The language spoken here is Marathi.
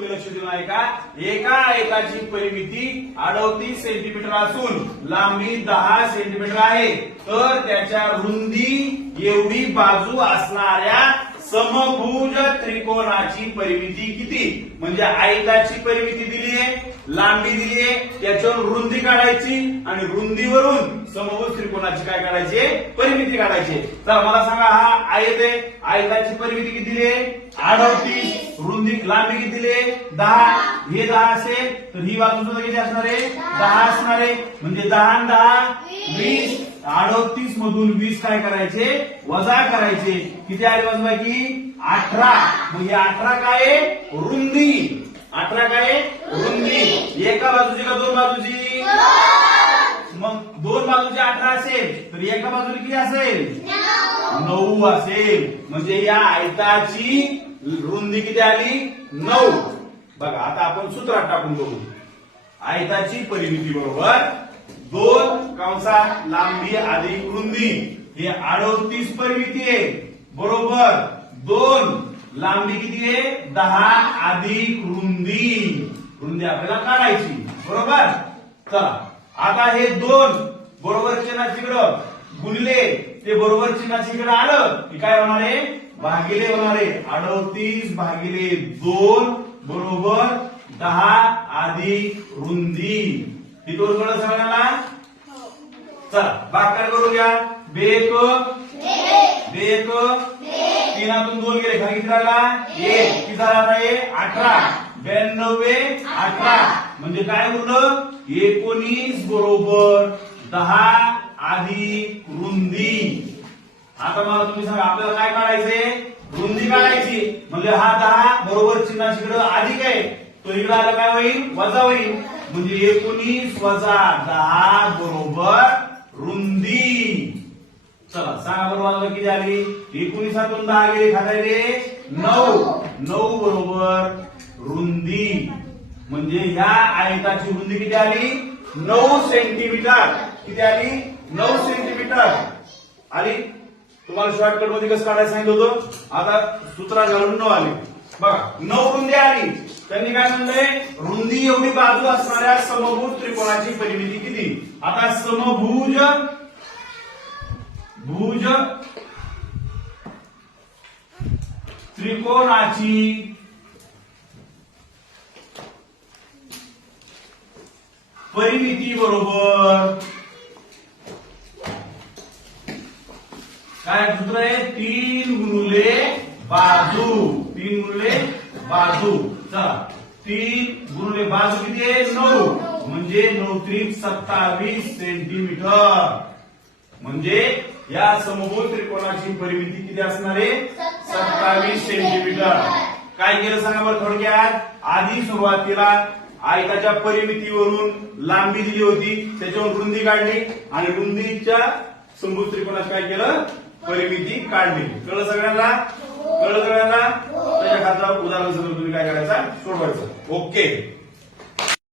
देऊन ऐका. एका आयताची परिमिती अडवतीस सेंटीमीटर असून लांबी दहा सेंटीमीटर आहे. तर त्याच्या रुंदी एवढी बाजू असणाऱ्या समभुज त्रिकोणाची परिमिती किती? म्हणजे आयताची परिमिती दिली आहे लांबी दिली आहे त्याच्यावर रुंदी काढायची आणि रुंदीवरून समभुज त्रिकोणाची काय काढायची आहे? परिमिती काढायची तर मला सांगा हा आयत आहे. आयताची परिमिती किती दिली आहे? अडतीस. रुंदी लांबी किती दहा. हे दहा असेल तर ही बाजू सुद्धा किती असणार आहे? दहा असणार आहे. म्हणजे दहा दहा वीस. अडतीस मधून वीस काय करायचे? वजा करायचे. किती आले बाजूला की अठरा म्हणजे अठरा काय आहे? रुंदी. अठरा काय रुंदी. एका बाजूची का दोन बाजूची? मग दोन बाजूची अठरा असेल तर एका बाजूला किती असेल? नऊ असेल. म्हणजे या आयताची रुंदी किती आली? नऊ. बघा आता आपण सूत्रात टाकून बघू. आयताची परिमिती बरोबर दोन कंसात लांबी अधिक रुंदी. हे अडोतीस परिमिती आहे. बरोबर. दोन. लांबी किती आहे? दहा अधिक रुंदी. रुंदी आपल्याला काढायची. बरोबर? चला. आता हे दोन बरोबर चिन्हाची इकडं. गुणले ते बरोबर चिन्हाची इकडं आलं. की काय होणार? आहे भागिले होणार. आहे अडतीस भागिले दोन बरोबर दहा आधी रुंदी. ही दोन कळलं सगळ्यांना? चला भाकर करून घ्या बेक. बेक. तीनातून दोन गेले. खाली किती झाला एक. किती झाला आता? अठरा. ब्याण्णवे अठरा. म्हणजे काय उरलं एकोणीस बरोबर. दहा अधिक रुंदी. आता मला तुम्ही सांगा आपल्याला काय काढायचंय रुंदी काढायची. म्हणजे हा दहा बरोबर चिन्हाची अधिक आहे. तो इकडे आला काय होईल? वजा होईल. म्हणजे एकोणीस वजा दहा बरोबर रुंदी. चला सांगा बरोबर मला किती आली? एकोणीसातून दहा गेले खातायले नऊ. नऊ बरोबर रुंदी. म्हणजे ह्या आयताची रुंदी किती आली? नऊ सेंटीमीटर किती आली नऊ सेंटीमीटर आली तुम्हाला शॉर्टकटमध्ये कसं काढायला सांगितलं होतं? आता सूत्रा घालून नऊ आली. बघा नऊ रुंदी आली. त्यांनी काय म्हणलंय रुंदी एवढी बाजू असणाऱ्या समभुज त्रिकोणाची परिमिती किती? आता समभुज भुज त्रिकोणाची परिमिती बरोबर काय सूत्र आहे? तीन गुणुले बाजू. तीन गुणुले बाजू. चला. तीन गुणुले बाजू किती आहे? नऊ. म्हणजे नऊ त्रिक सत्तावीस सेंटीमीटर. म्हणजे या समभुज त्रिकोणाची परिमिती किती असणार आहे? सत्तावीस सेंटीमीटर. काय केलं सांगा बरं थोडक्यात? आधी सुरुवातीला आयताच्या परिमितीवरून लांबी दिली होती. त्याच्यावर रुंदी काढली. आणि रुंदीच्या समभुज त्रिकोणात काय केलं? परिमिती काढली. कळलं सगळ्यांना? कळलं सगळ्यांना? त्याच्या खात्यावर उदाहरण सगळं तुम्ही काय करायचं? सोडवायचं. ओके.